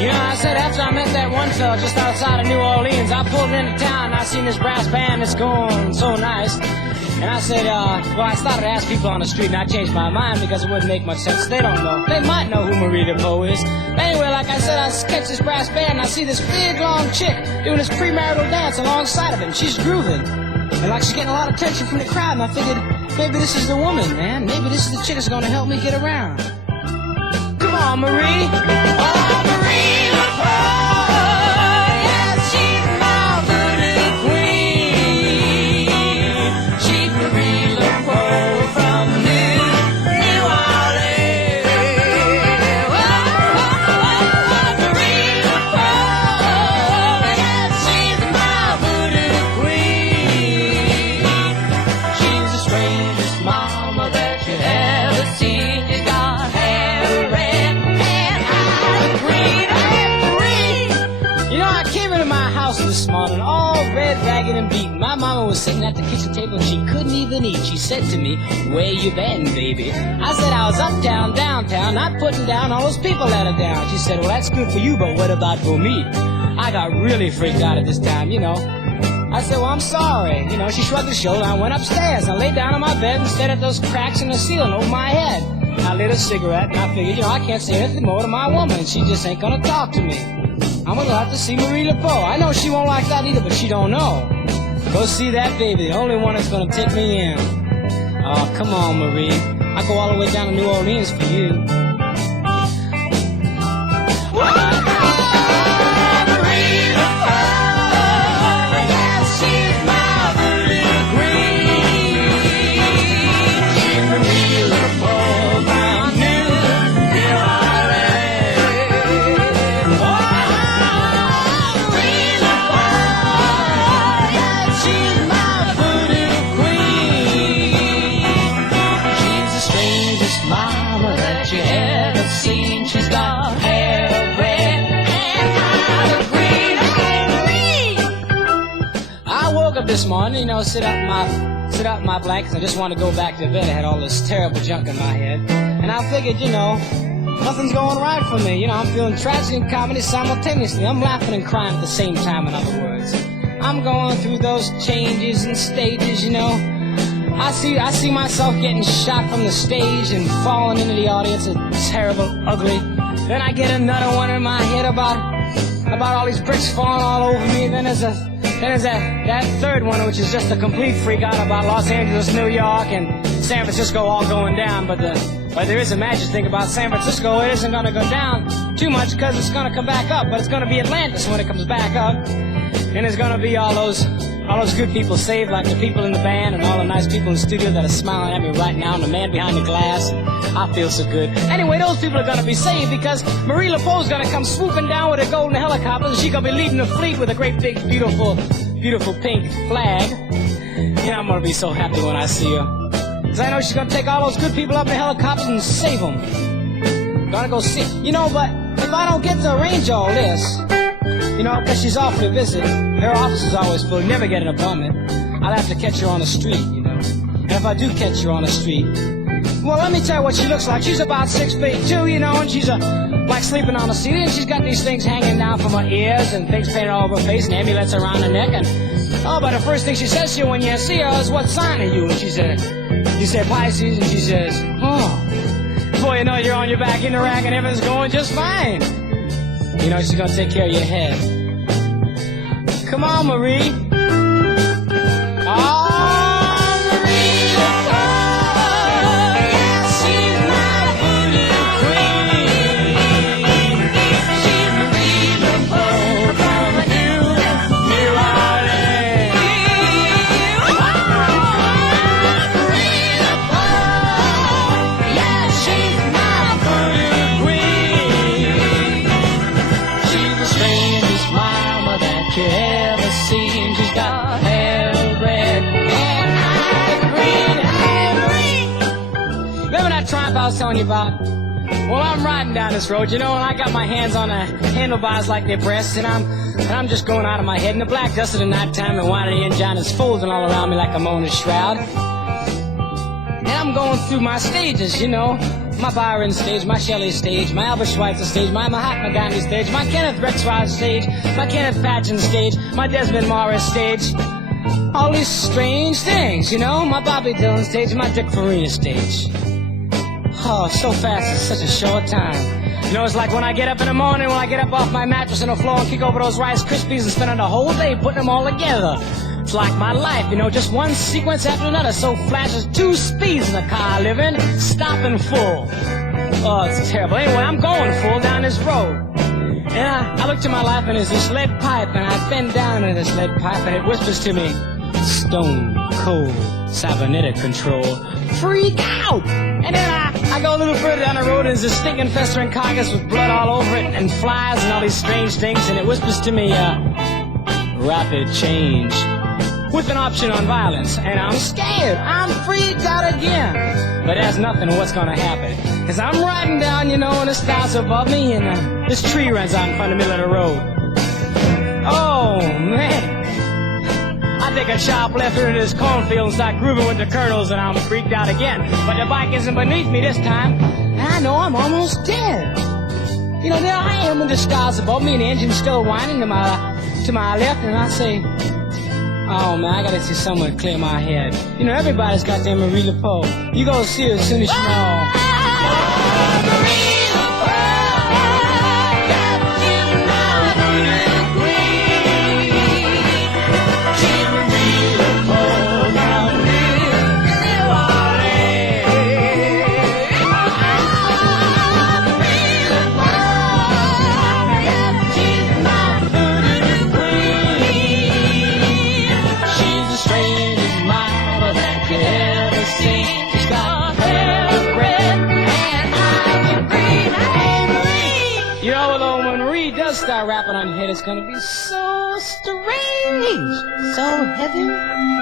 You know, I said after I met that one fella just outside of New Orleans, I pulled into town and I seen this brass band that's going so nice. And I said, well, I started to ask people on the street, and I changed my mind because it wouldn't make much sense. They don't know. They might know who Marie Peau is. Anyway, like I said, I catch this brass band, and I see this big, long chick doing this premarital dance alongside of it, and she's grooving. And like she's getting a lot of attention from the crowd, and I figured, maybe this is the woman, man. Maybe this is the chick that's going to help me get around. Come on, Marie. Oh, Marie Peau. This morning, all red, ragged, and beaten. My mama was sitting at the kitchen table and she couldn't even eat. She said to me, where you been, baby? I said I was uptown, downtown, not putting down all those people that are down. She said, well, that's good for you, but what about for me? I got really freaked out at this time, you know. I said, well, I'm sorry. You know, she shrugged her shoulder and I went upstairs. I laid down on my bed and stared at those cracks in the ceiling over my head. I lit a cigarette and I figured, you know, I can't say anything more to my woman. She just ain't gonna talk to me. I'm gonna have to see Marie Peau. I know she won't like that either, but she don't know. Go see that baby, the only one that's gonna take me in. Oh, come on, Marie. I go all the way down to New Orleans for you. This morning, you know, sit out in my blankets. I just want to go back to bed. I had all this terrible junk in my head, and I figured, you know, nothing's going right for me. You know, I'm feeling tragedy and comedy simultaneously. I'm laughing and crying at the same time. In other words, I'm going through those changes and stages. You know, I see myself getting shot from the stage and falling into the audience. It's terrible, ugly. Then I get another one in my head about all these bricks falling all over me. And then there's that third one, which is just a complete freak out about Los Angeles, New York, and San Francisco all going down. But there is a magic thing about San Francisco. It isn't going to go down too much because it's going to come back up. But it's going to be Atlantis when it comes back up. And there's going to be all those good people saved, like the people in the band and all the nice people in the studio that are smiling at me right now, and the man behind the glass. I feel so good. Anyway, those people are going to be saved because Marie Peau's going to come swooping down with a golden helicopter, and she's going to be leading the fleet with a great big, beautiful pink flag. And I'm going to be so happy when I see her. Because I know she's going to take all those good people up in the helicopters and save them. Gonna go see. You know, but if I don't get to arrange all this, you know, because she's off to visit, her office is always full, never get an appointment. I'll have to catch her on the street, you know. And if I do catch her on the street, well, let me tell you what she looks like. She's about 6'2", you know, and she's like sleeping on the seat, and she's got these things hanging down from her ears and things painted all over her face and amulets around her neck. And but the first thing she says to you when you see her is, "What sign are you?" And you said Pisces, and she says, "Oh." Before you know it, you're on your back in the rack and everything's going just fine. You know, she's gonna take care of your head. Come on, Marie. Oh, Marie Peau. Yeah, she's my voodoo queen. She's Marie Peau from New Orleans. Oh, Marie Peau. Yeah, she's my voodoo queen. She's the strangest mama that you ever seen. She's got hair red and eyes green. Remember that triumph I was telling you about? Well, I'm riding down this road, you know, and I got my hands on the handlebars like they're breasts, and I'm just going out of my head in the black dust of the nighttime, and one of the engine is folding all around me like a moaning shroud. And I'm going through my stages, you know, my Byron stage, my Shelley stage, my Albert Schweitzer stage, my Mahatma Gandhi stage, my Kenneth Rexroth stage, my Kenneth Patchen stage, my Desmond Morris stage. All these strange things, you know, my Bobby Dylan stage, my Dick Farina stage. Oh, so fast, it's such a short time. You know, it's like when I get up in the morning, when I get up off my mattress on the floor and kick over those Rice Krispies and spend the whole day putting them all together. It's like my life, you know, just one sequence after another. So flashes 2 speeds in the car I live in, stopping full. Oh, it's terrible. Anyway, I'm going full down this road. And I look to my life and there's this lead pipe, and I bend down into this lead pipe and it whispers to me, stone cold cybernetic control. Freak out! And then I go a little further down the road and there's this stinking festering carcass with blood all over it and flies and all these strange things, and it whispers to me, rapid change with an option on violence. And I'm scared. I'm freaked out again. But there's nothing what's gonna happen. Cause I'm riding down, you know, and the stars above me, and this tree runs out in front of the middle of the road. Oh, man. I take a sharp left into this cornfield and start grooving with the kernels, and I'm freaked out again. But the bike isn't beneath me this time, and I know I'm almost dead. You know, there I am with the stars above me, and the engine's still whining to my left, and I say, oh man, I gotta see someone clear my head. You know, everybody's got their Marie LaPoe. You go see her as soon as you know. Start rapping on your head, it's gonna be so strange, so heavy.